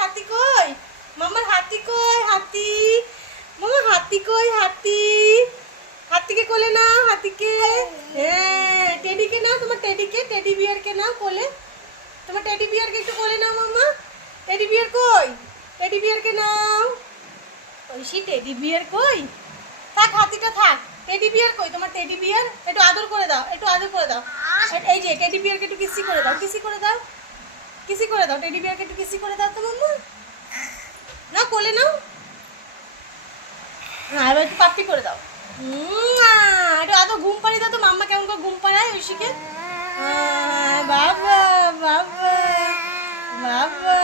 হাতি কই? মামার হাতি কই? হাতি মামা হাতি কই? হাতি হাতিকে কোলে নাও, হাতিকে। হ্যাঁ, টেডিকে নাও, তোমার টেডিকে, টেডি বিয়ারকে নাও কোলে। তোমার টেডি বিয়ারকে একটু কোলে নাও মামা। টেডি বিয়ার কই? টেডি বিয়ারকে নাও। ঐশী টেডি বিয়ার কই? থাক হাতিটা থাক। টেডি বিয়ার কই? তোমার টেডি বিয়ার একটু আদর করে দাও, একটু আদর করে দাও। এই যে টেডি বিয়ারকে একটু কিসি করে দাও, কিসি করে দাও, কিসি করে দাও। টেডি বিয়ারকে একটু কিসি করে দাও তো মাম্মা। নাও কোলে নাও। হ্যাঁ, এবার একটু পাপ্পি করে দাও। একটু আদর ঘুম পাড়িয়ে দাও তো। মাম্মা কেমন করে ঘুম পাড়ায় ঐশীকে? বাবা বাবা বাবা